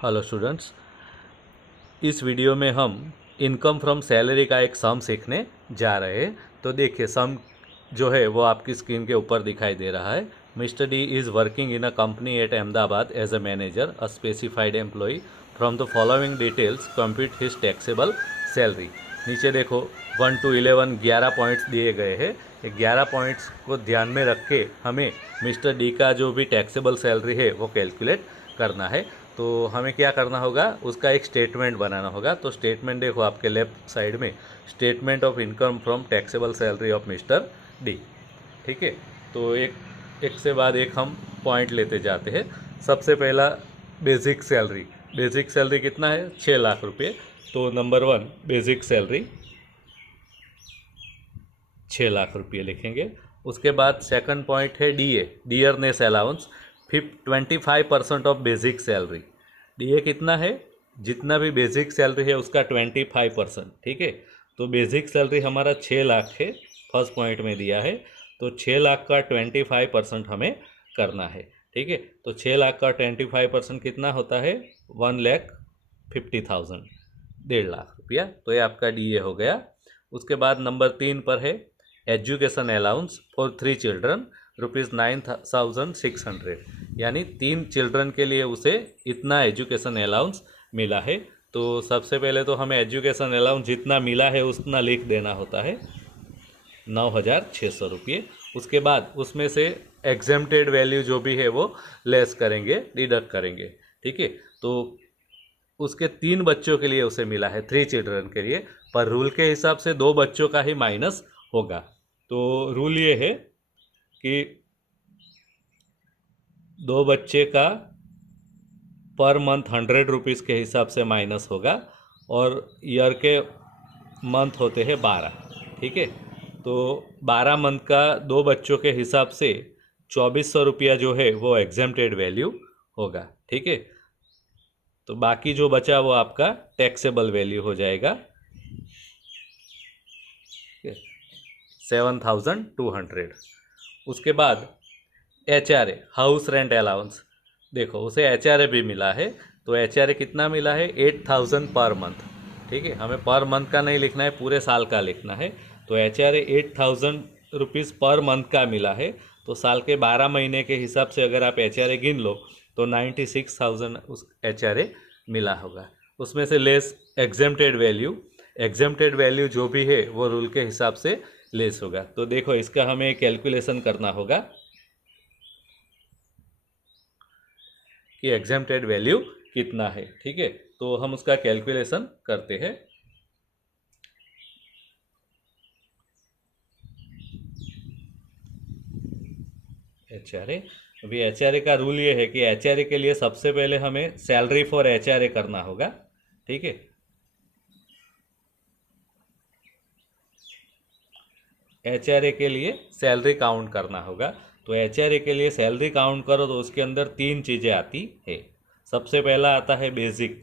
Hello students, इस video में हम इनकम फ्रॉम सैलरी का एक सम सीखने जा रहे हैं। तो देखिए, सम जो है वो आपकी स्क्रीन के ऊपर दिखाई दे रहा है। Mister D is working in a company at Ahmedabad as a manager a specified employee from the following details compute his taxable salary. नीचे देखो 1 to 11 11 पॉइंट्स दिए गए हैं। ये 11 पॉइंट्स को ध्यान में रख के हमें मिस्टर डी का जो भी टैक्सेबल सैलरी है वो कैलकुलेट करना है। तो हमें क्या करना होगा, उसका एक स्टेटमेंट बनाना होगा। तो स्टेटमेंट देखो आपके लेफ्ट साइड में, statement of income from taxable salary of mister D. ठीक है, तो एक एक से बाद एक हम पॉइंट लेते जाते हैं। सबसे पहला बेसिक सैलरी। बेसिक सैलरी कितना है? 6 लाख रुपये। तो नंबर 1 बेसिक सैलरी 6 लाख रुपये लिखेंगे। उसके बाद सेकंड पॉइंट है DA, dearness allowance 25% of basic salary. DA कितना है? जितना भी बेसिक सैलरी है उसका 25%। ठीक है, तो बेसिक सैलरी हमारा 6 लाख है, फर्स्ट पॉइंट में दिया है। तो 6 लाख का 25% हमें करना है। ठीक है, तो 6 लाख का 25% कितना होता है? 1,50,000, 1,50,000 रुपया। तो ये आपका डीए हो गया। उसके बाद नंबर 3 पर है एजुकेशन अलाउंस फॉर 3 चिल्ड्रन ₹9,600, यानी 3 चिल्ड्रन के लिए उसे इतना एजुकेशन अलाउंस मिला है। तो सबसे पहले तो हमें एजुकेशन अलाउंस जितना मिला है उतना लिख देना होता है, 9,600 रुपये। उसके बाद उसमें से एग्जेम्प्टेड वैल्यू जो भी है वो लेस करेंगे, डिडक्ट करेंगे। ठीक है, तो उसके 3 बच्चों के लिए उसे मिला है, 3 चिल्ड्रन के लिए, पर रूल के हिसाब से 2 बच्चों का ही माइनस होगा। तो रूल ये है कि 2 बच्चे का पर मंथ 100 रुपीज़ के हिसाब से माइनस होगा, और ईयर के मंथ होते हैं 12। ठीक है, तो 12 मंथ का 2 बच्चों के हिसाब से 2,400 रुपया जो है वो एग्जेम्प्टेड वैल्यू होगा। ठीक है, तो बाकी जो बचा वो आपका टैक्सेबल वैल्यू हो जाएगा 7,200। उसके बाद HRA, हाउस रेंट अलाउंस। देखो उसे HRA भी मिला है। तो HRA कितना मिला है? 8,000 पर मंथ। ठीक है, हमें पर मंथ का नहीं लिखना है, पूरे साल का लिखना है। तो HRA 8,000 रुपीज़ पर मंथ का मिला है। तो साल के 12 महीने के हिसाब से अगर आप HRA गिन लो तो 96,000 उस HRA मिला होगा। उसमें से less exempted value, exempted value जो भी है वो रूल के हिसाब से लेस होगा। तो देखो इसका हमें कैलकुलेशन करना होगा कि एग्जेम्प्टेड वैल्यू कितना है। ठीक है, तो हम उसका कैलकुलेशन करते हैं। HRA, अभी HRA का रूल ये है कि HRA के लिए सबसे पहले हमें सैलरी फॉर HRA करना होगा। ठीक है, HRA के लिए सैलरी काउंट करना होगा। तो HRA के लिए सैलरी काउंट करो तो उसके अंदर 3 चीज़ें आती है। सबसे पहला आता है बेसिक,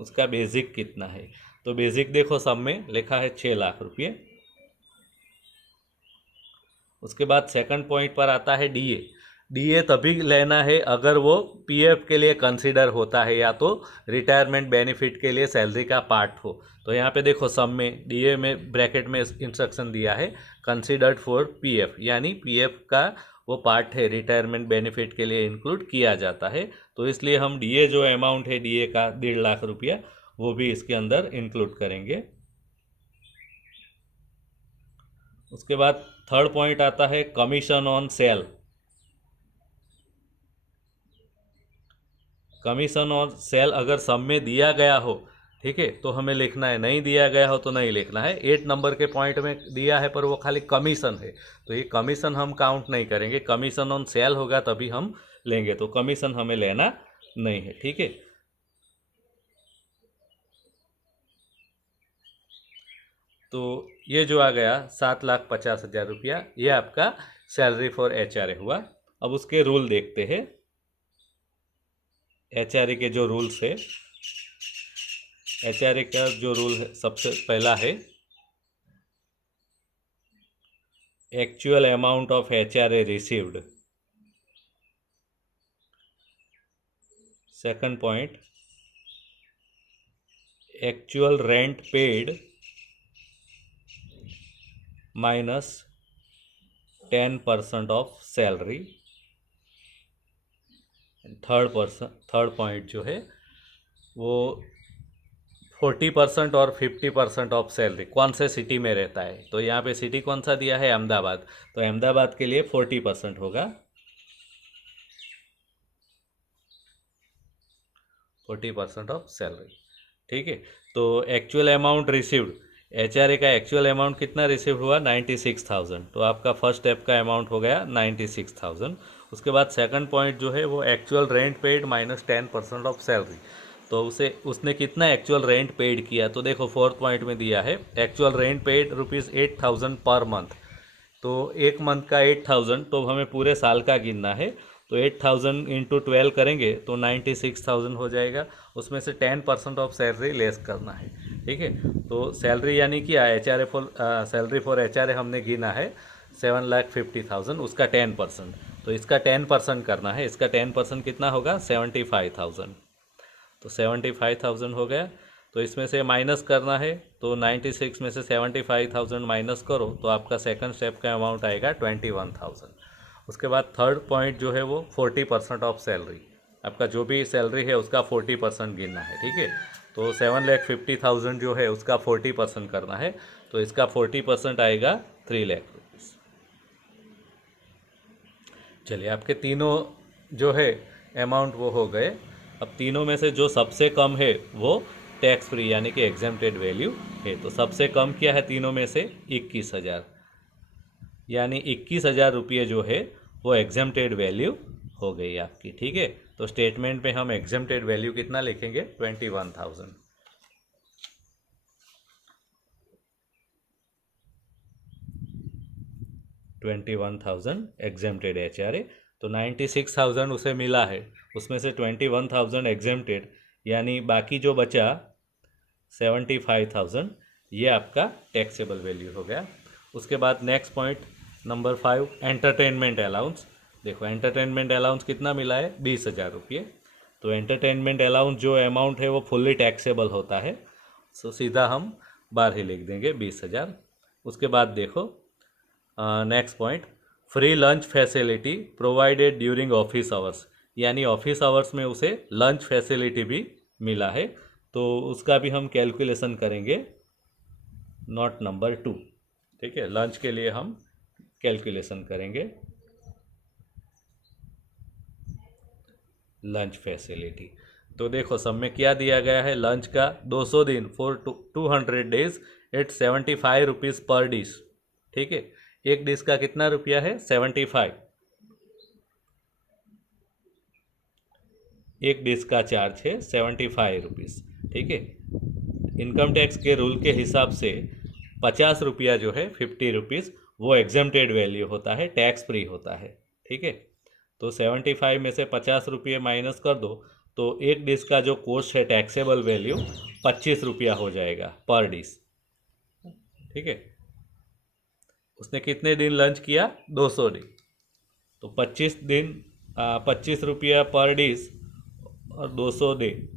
उसका बेसिक कितना है? तो बेसिक देखो सब में लिखा है 6 लाख रुपये। उसके बाद सेकंड पॉइंट पर आता है डीए। डीए तभी लेना है अगर वो पीएफ के लिए कंसीडर होता है या तो रिटायरमेंट बेनिफिट के लिए सैलरी का पार्ट हो। तो यहाँ पे देखो सब में डीए में ब्रैकेट में इंस्ट्रक्शन दिया है कंसीडर्ड फॉर पीएफ, यानी पीएफ का वो पार्ट है, रिटायरमेंट बेनिफिट के लिए इंक्लूड किया जाता है। तो इसलिए हम डीए जो अमाउंट है डीए का 1,50,000 रुपया वो भी इसके अंदर इंक्लूड करेंगे। उसके बाद थर्ड पॉइंट आता है commission on sale. Commission on sale अगर सब में दिया गया हो, ठीक है, तो हमें लिखना है, नहीं दिया गया हो तो नहीं लिखना है। 8 नंबर के पॉइंट में दिया है पर वो खाली कमीशन है, तो ये कमीशन हम काउंट नहीं करेंगे। कमीशन ऑन सेल होगा तभी हम लेंगे, तो कमीशन हमें लेना नहीं है। ठीक है, तो ये जो आ गया 7,50,000 रुपया, ये आपका सैलरी फॉर HRA हुआ। अब उसके रूल देखते हैं। HRA के जो रूल्स है, HRA का जो रूल है, सबसे पहला है actual amount of HRA received. Second point, actual rent paid minus 10% of salary. Third point जो है वो 40% और 50% ऑफ सैलरी कौन से सिटी में रहता है। तो यहाँ पे सिटी कौन सा दिया है, अहमदाबाद। तो अहमदाबाद के लिए 40% होगा, 40% ऑफ सैलरी। ठीक है। तो एक्चुअल अमाउंट रिसीव्ड, एचआरए का एक्चुअल अमाउंट कितना रिसीव हुआ, 96,000। तो आपका फर्स्ट स्टेप का अमाउंट हो गया 96,000। उसके बाद सेकंड पॉइंट जो है वो actual rent paid minus 10% of salary. तो उसने कितना एक्चुअल रेंट पेड किया, तो देखो फोर्थ पॉइंट में दिया है actual rent paid ₹8,000 per month. तो एक मंथ का 8,000, तो हमें पूरे साल का गिनना है। तो 8,000 इंटू 12 करेंगे तो 96,000 हो जाएगा। उसमें से 10% ऑफ सैलरी लेस करना है। ठीक है। तो सैलरी यानी कि सैलरी फॉर एचआरए हमने गिना है 7,50,000, उसका 10%। तो इसका 10% करना है। इसका 10% कितना होगा, 75,000। तो 75,000 हो गया। तो इसमें से माइनस करना है, तो 96 में से 75,000 माइनस करो तो आपका सेकंड स्टेप का अमाउंट आएगा 21,000। उसके बाद थर्ड पॉइंट जो है वो 40% ऑफ सैलरी, आपका जो भी सैलरी है उसका 40% गिनना है। ठीक है। तो 7,50,000 जो है उसका 40% करना है। तो इसका 40% आएगा 3,00,000 रुपीज़। चलिए, आपके तीनों जो है अमाउंट वो हो गए। अब तीनों में से जो सबसे कम है वो टैक्स फ्री यानी कि एग्जेम्प्टेड वैल्यू है। तो सबसे कम क्या है तीनों में से, 21,000, यानी 21,000 रुपये जो है वो एग्जेम्प्टेड वैल्यू हो गई आपकी। ठीक है। तो स्टेटमेंट में हम एग्जेम्प्टेड वैल्यू कितना लिखेंगे, 21,000। 21,000 एग्जेम्प्टेड एचआरए। तो 96,000 उसे मिला है, उसमें से 21,000 एग्जेम्प्टेड, यानी बाकी जो बचा 75,000, ये आपका टैक्सेबल वैल्यू हो गया। उसके बाद next point number 5, entertainment allowance. देखो एंटरटेनमेंट अलाउंस कितना मिला है, 20,000 रुपये। तो एंटरटेनमेंट अलाउंस जो अमाउंट है वो फुल्ली टैक्सेबल होता है। सो सीधा हम बाहर ही लिख देंगे 20,000। उसके बाद देखो next point, free lunch facility provided during office hours, यानी ऑफिस आवर्स में उसे लंच फैसिलिटी भी मिला है। तो उसका भी हम कैलकुलेशन करेंगे, नोट नंबर 2। ठीक है। लंच के लिए हम कैलकुलेशन करेंगे लंच फैसिलिटी। तो देखो सब में क्या दिया गया है, लंच का 200 दिन फॉर 200 डेज एट 75 रुपीज़ पर डिश। ठीक है। एक डिश का कितना रुपया है, 75। एक डिश का चार्ज है 75 रुपीज़। ठीक है। इनकम टैक्स के रूल के हिसाब से 50 रुपया जो है, 50 रुपीज़, वो एग्जेम्प्टेड वैल्यू होता है, टैक्स फ्री होता है। ठीक है। तो 75 में से 50 रुपये माइनस कर दो तो एक डिश का जो कॉस्ट है टैक्सेबल वैल्यू 25 रुपया हो जाएगा पर डिश। ठीक है। उसने कितने दिन लंच किया, 200 दिन। तो 25 दिन 25 रुपया पर डिश और 200 दिन,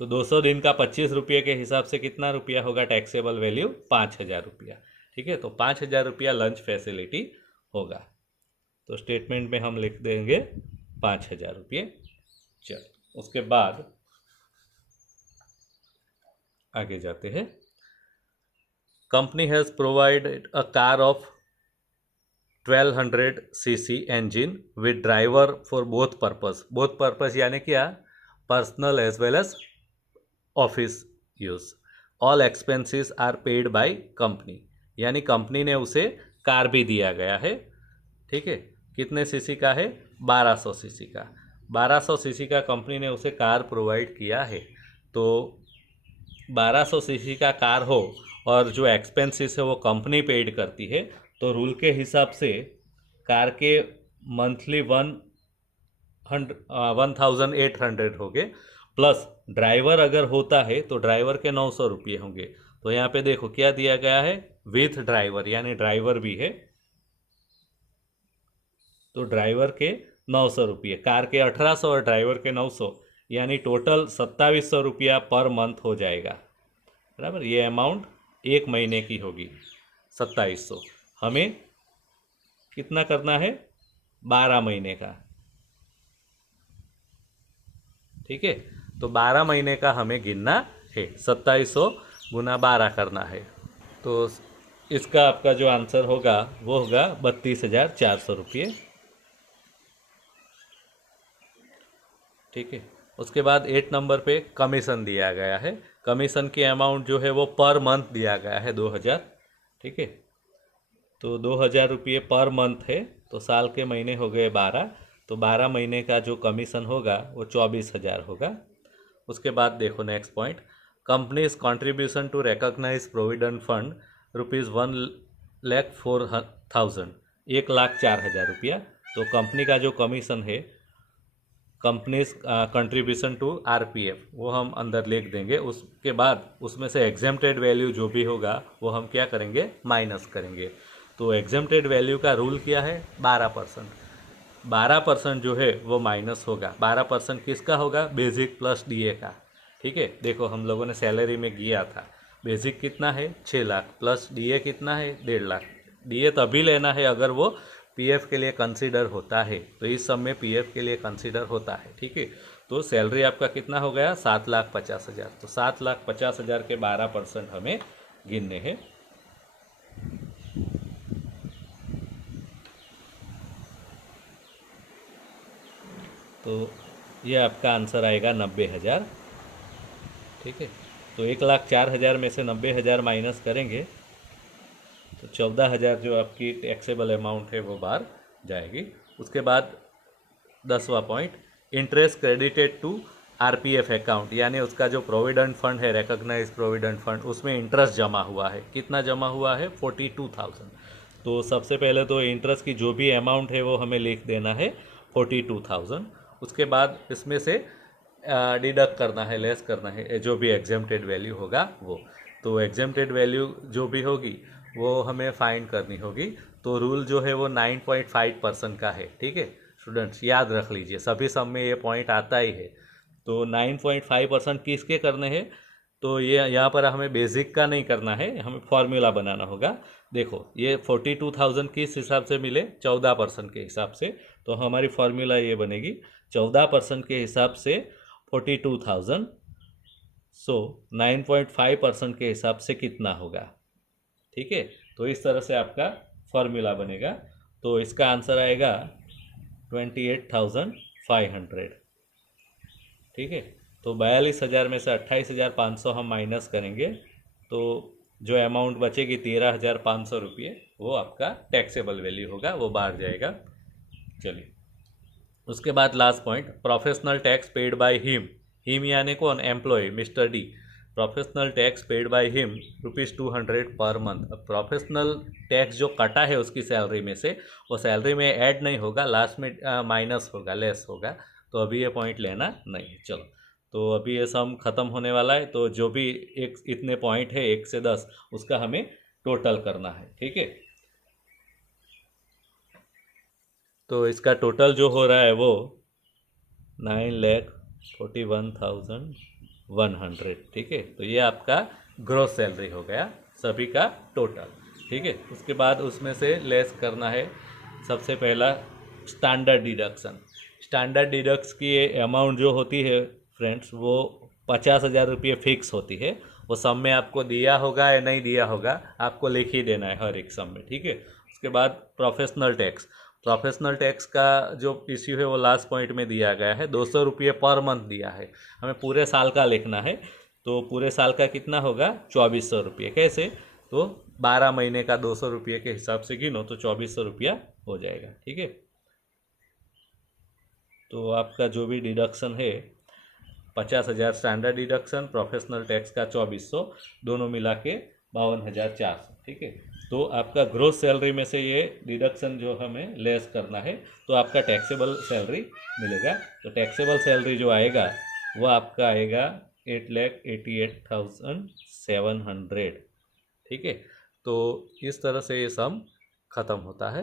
तो 200 दिन का 25 रुपये के हिसाब से कितना रुपया होगा टैक्सेबल वैल्यू, 5,000 रुपया। ठीक है। तो 5,000 रुपया लंच फैसिलिटी होगा। तो स्टेटमेंट में हम लिख देंगे 5,000 रुपये। चल, उसके बाद आगे जाते हैं। Company has provided a car of 1200 cc engine with driver for both purpose यानी क्या, personal as well as office use. All expenses are paid by company, यानी कंपनी ने उसे कार भी दिया गया है। ठीक है। कितने सीसी का है, 1200 सीसी का। 1200 सीसी का कंपनी ने उसे कार प्रोवाइड किया है। तो 1200 सीसी का कार हो और जो एक्सपेंसेस है वो कंपनी पेड करती है, तो रूल के हिसाब से कार के मंथली 1,800 हो गए, प्लस ड्राइवर अगर होता है तो ड्राइवर के 900 रुपये होंगे। तो यहाँ पे देखो क्या दिया गया है, विथ ड्राइवर, यानी ड्राइवर भी है तो ड्राइवर के 900 रुपये, कार के 1,800 और ड्राइवर के 900, यानी टोटल 2700 रुपया पर मंथ हो जाएगा, बराबर। ये अमाउंट एक महीने की होगी 2700। हमें कितना करना है, 12 महीने का, ठीक है। तो 12 महीने का हमें गिनना है, 2700 गुना 12 करना है। तो इसका आपका जो आंसर होगा वो होगा 32,400 रुपये, ठीक है। उसके बाद 8 नंबर पे कमीशन दिया गया है। कमीशन की अमाउंट जो है वो पर मंथ दिया गया है 2000, ठीक है। तो 2000 रुपये पर मंथ है, तो साल के महीने हो गए 12, तो 12 महीने का जो कमीशन होगा वो 24,000 होगा। उसके बाद देखो next point, company's contribution to recognize provident fund ₹1,04,000, 1,04,000 रुपया। तो कंपनी का जो कमीशन है, कंपनीज कंट्रीब्यूशन टू आरपीएफ, वो हम अंदर लिख देंगे। उसके बाद उसमें से एग्जेम्प्टेड वैल्यू जो भी होगा वो हम क्या करेंगे, माइनस करेंगे। तो एग्जेम्प्टेड वैल्यू का रूल क्या है, 12%। 12% जो है वो माइनस होगा। 12% किसका होगा, बेसिक प्लस डीए का, ठीक है। देखो हम लोगों ने सैलरी में किया था, बेसिक कितना है 6 लाख, प्लस डीए कितना है 1.5 लाख। डीए तभी लेना है अगर वो पीएफ के लिए कंसीडर होता है, तो इस सब में पीएफ के लिए कंसीडर होता है, ठीक है। तो सैलरी आपका कितना हो गया, 7,50,000। तो 7,50,000 के 12% हमें गिनने हैं। तो ये आपका आंसर आएगा 90,000, ठीक है। तो 1,04,000 में से 90,000 माइनस करेंगे तो 14,000 जो आपकी टैक्सेबल अमाउंट है वो बाहर जाएगी। उसके बाद 10वां point, interest credited to RPF account, यानी उसका जो प्रोविडेंट फंड है, रिकॉग्नाइज प्रोविडेंट फंड, उसमें इंटरेस्ट जमा हुआ है। कितना जमा हुआ है, 42,000। तो सबसे पहले तो इंटरेस्ट की जो भी अमाउंट है वो हमें लिख देना है 42,000। उसके बाद इसमें से डिडक्ट करना है, लेस करना है जो भी एग्जेम्प्टेड वैल्यू होगा वो। तो एग्जेम्प्टेड वैल्यू जो भी होगी वो हमें फाइंड करनी होगी। तो रूल जो है वो 9.5% का है, ठीक है। स्टूडेंट्स याद रख लीजिए, सभी सब में ये पॉइंट आता ही है। तो 9.5% किसके करने हैं, तो ये यहाँ पर हमें बेसिक का नहीं करना है, हमें फॉर्मूला बनाना होगा। देखो ये 42,000 किस हिसाब से मिले, 14% के हिसाब से। तो हमारी फॉर्मूला ये बनेगी 14% के हिसाब से 42,000, सो 9.5% के हिसाब से कितना होगा, ठीक है। तो इस तरह से आपका फॉर्मूला बनेगा। तो इसका आंसर आएगा 28,500, ठीक है। तो 42,000 में से 28,500 हम माइनस करेंगे, तो जो अमाउंट बचेगी 13,500 रुपये, वो आपका टैक्सेबल वैल्यू होगा, वो बाहर जाएगा। चलिए उसके बाद last point, professional tax paid by him यानी कौन, employee mister D. Professional tax paid by him ₹200 per month. अब प्रोफेशनल टैक्स जो कटा है उसकी सैलरी में से, वो सैलरी में ऐड नहीं होगा, लास्ट में माइनस होगा, लेस होगा। तो अभी ये पॉइंट लेना नहीं है। चलो तो अभी ये सम ख़त्म होने वाला है। तो जो भी एक इतने पॉइंट है 1 से 10, उसका हमें टोटल करना है, ठीक है। तो इसका टोटल जो हो रहा है वो 9,41,100, ठीक है। तो ये आपका ग्रॉस सैलरी हो गया सभी का टोटल, ठीक है। उसके बाद उसमें से लेस करना है सबसे पहला स्टैंडर्ड डिडक्शन। स्टैंडर्ड डिडक्स की अमाउंट जो होती है फ्रेंड्स, वो 50,000 रुपये फिक्स होती है। वो सम में आपको दिया होगा या नहीं दिया होगा, आपको लिख ही देना है हर एक सम में, ठीक है। उसके बाद प्रोफेशनल टैक्स, प्रोफेशनल टैक्स का जो इश्यू है वो लास्ट पॉइंट में दिया गया है, 200 रुपये पर मंथ दिया है। हमें पूरे साल का लिखना है, तो पूरे साल का कितना होगा, 2400 रुपये। कैसे, तो 12 महीने का 200 रुपये के हिसाब से गिनो तो 2400 रुपया हो जाएगा, ठीक है। तो आपका जो भी डिडक्शन है, 50,000 स्टैंडर्ड डिडक्शन, प्रोफेशनल टैक्स का 2400, दोनों मिला के 52,400, ठीक है। तो आपका ग्रोस सैलरी में से ये डिडक्शन जो हमें लेस करना है, तो आपका टैक्सेबल सैलरी मिलेगा। तो टैक्सेबल सैलरी जो आएगा वो आपका आएगा 8,88,700, ठीक है। तो इस तरह से ये सम ख़त्म होता है।